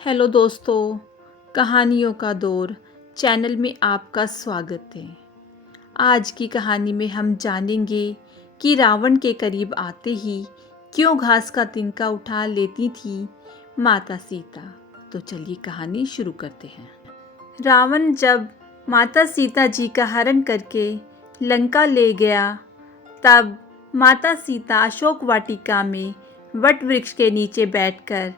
Hello दोस्तों, कहानियों का दौर चैनल में आपका स्वागत है। आज की कहानी में हम जानेंगे कि रावण के करीब आते ही क्यों घास का तिनका उठा लेती थी माता सीता। तो चलिए कहानी शुरू करते हैं। रावण जब माता सीता जी का हरण करके लंका ले गया, तब माता सीता अशोक वाटिका में वट वृक्ष के नीचे बैठकर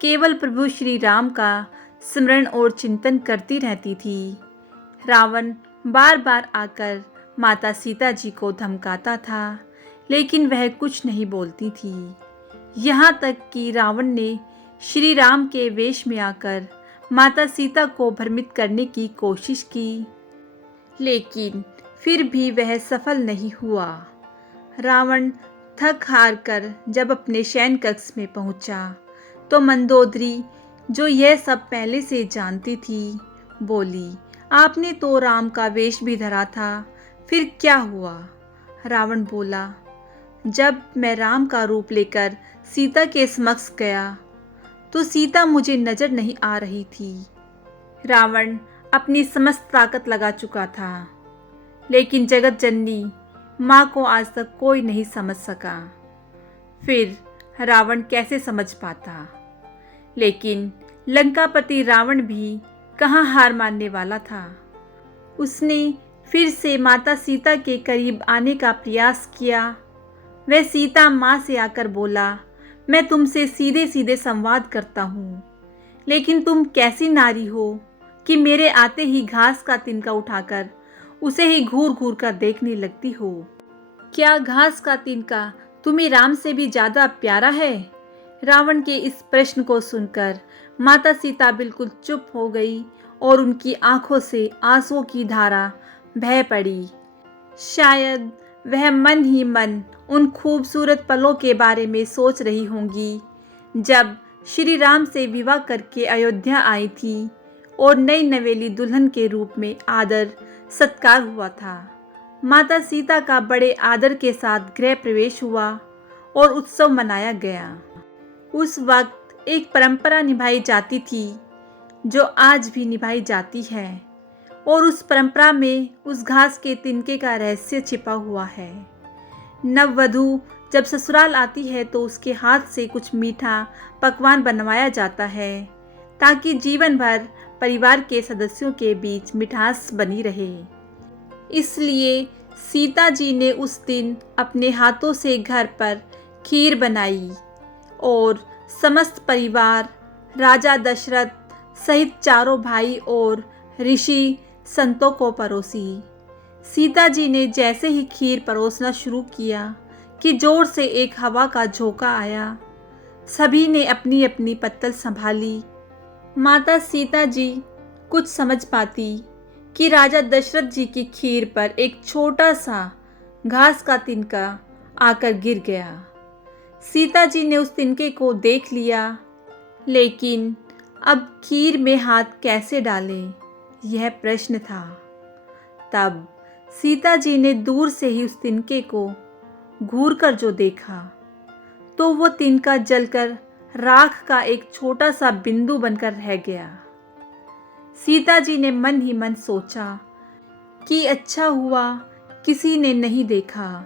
केवल प्रभु श्री राम का स्मरण और चिंतन करती रहती थी। रावण बार बार आकर माता सीता जी को धमकाता था, लेकिन वह कुछ नहीं बोलती थी। यहाँ तक कि रावण ने श्री राम के वेश में आकर माता सीता को भ्रमित करने की कोशिश की, लेकिन फिर भी वह सफल नहीं हुआ। रावण थक हार कर जब अपने शयन कक्ष में पहुंचा, तो मंदोदरी, जो यह सब पहले से जानती थी, बोली, आपने तो राम का वेश भी धरा था, फिर क्या हुआ? रावण बोला, जब मैं राम का रूप लेकर सीता के समक्ष गया, तो सीता मुझे नजर नहीं आ रही थी। रावण अपनी समस्त ताकत लगा चुका था, लेकिन जगत जननी माँ को आज तक कोई नहीं समझ सका। फिर रावण कैसे समझ पाता? लेकिन लंकापति रावण भी कहाँ हार मानने वाला था। उसने फिर से माता सीता के करीब आने का प्रयास किया। वह सीता माँ से आकर बोला, मैं तुमसे सीधे सीधे संवाद करता हूँ, लेकिन तुम कैसी नारी हो कि मेरे आते ही घास का तिनका उठाकर उसे ही घूर घूर कर देखने लगती हो। क्या घास का तिनका तुम्हें राम से भी ज्यादा प्यारा है? रावण के इस प्रश्न को सुनकर माता सीता बिल्कुल चुप हो गई और उनकी आंखों से आंसुओं की धारा बह पड़ी। शायद वह मन ही मन उन खूबसूरत पलों के बारे में सोच रही होंगी, जब श्री राम से विवाह करके अयोध्या आई थी और नई नवेली दुल्हन के रूप में आदर सत्कार हुआ था। माता सीता का बड़े आदर के साथ गृह प्रवेश हुआ और उत्सव मनाया गया। उस वक्त एक परंपरा निभाई जाती थी, जो आज भी निभाई जाती है, और उस परंपरा में उस घास के तिनके का रहस्य छिपा हुआ है। नववधू जब ससुराल आती है तो उसके हाथ से कुछ मीठा पकवान बनवाया जाता है, ताकि जीवन भर परिवार के सदस्यों के बीच मिठास बनी रहे। इसलिए सीता जी ने उस दिन अपने हाथों से घर पर खीर बनाई और समस्त परिवार, राजा दशरथ सहित चारों भाई और ऋषि संतों को परोसी। सीता जी ने जैसे ही खीर परोसना शुरू किया कि जोर से एक हवा का झोंका आया। सभी ने अपनी अपनी पत्तल संभाली। माता सीता जी कुछ समझ पाती कि राजा दशरथ जी की खीर पर एक छोटा सा घास का तिनका आकर गिर गया। सीता जी ने उस तिनके को देख लिया, लेकिन अब खीर में हाथ कैसे डालें, यह प्रश्न था। तब सीता जी ने दूर से ही उस तिनके को घूर कर जो देखा, तो वो तिनका जलकर राख का एक छोटा सा बिंदु बनकर रह गया। सीता जी ने मन ही मन सोचा कि अच्छा हुआ किसी ने नहीं देखा,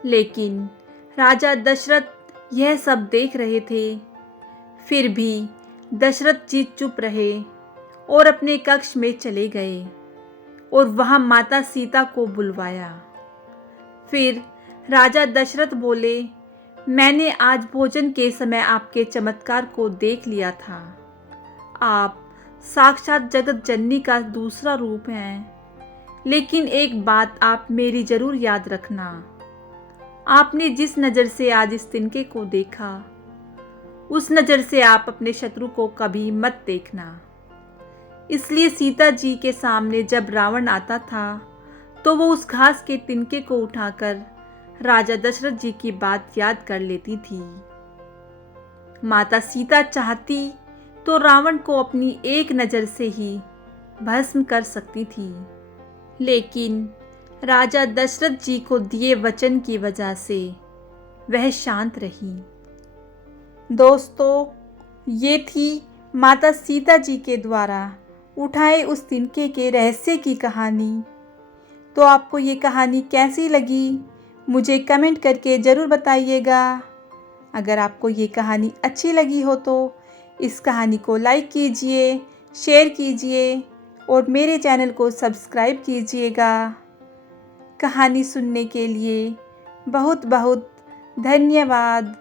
लेकिन राजा दशरथ यह सब देख रहे थे। फिर भी दशरथ जी चुप रहे और अपने कक्ष में चले गए और वहां माता सीता को बुलवाया। फिर राजा दशरथ बोले, मैंने आज भोजन के समय आपके चमत्कार को देख लिया था। आप साक्षात जगत जननी का दूसरा रूप हैं, लेकिन एक बात आप मेरी जरूर याद रखना। आपने जिस नज़र से आज इस तिनके को देखा, उस नज़र से आप अपने शत्रु को कभी मत देखना। इसलिए सीता जी के सामने जब रावण आता था, तो वो उस घास के तिनके को उठाकर राजा दशरथ जी की बात याद कर लेती थी। माता सीता चाहती तो रावण को अपनी एक नज़र से ही भस्म कर सकती थी, लेकिन राजा दशरथ जी को दिए वचन की वजह से वह शांत रही। दोस्तों, ये थी माता सीता जी के द्वारा उठाए उस तिनके के रहस्य की कहानी। तो आपको ये कहानी कैसी लगी, मुझे कमेंट करके ज़रूर बताइएगा। अगर आपको ये कहानी अच्छी लगी हो तो इस कहानी को लाइक कीजिए, शेयर कीजिए और मेरे चैनल को सब्सक्राइब कीजिएगा। कहानी सुनने के लिए बहुत बहुत धन्यवाद।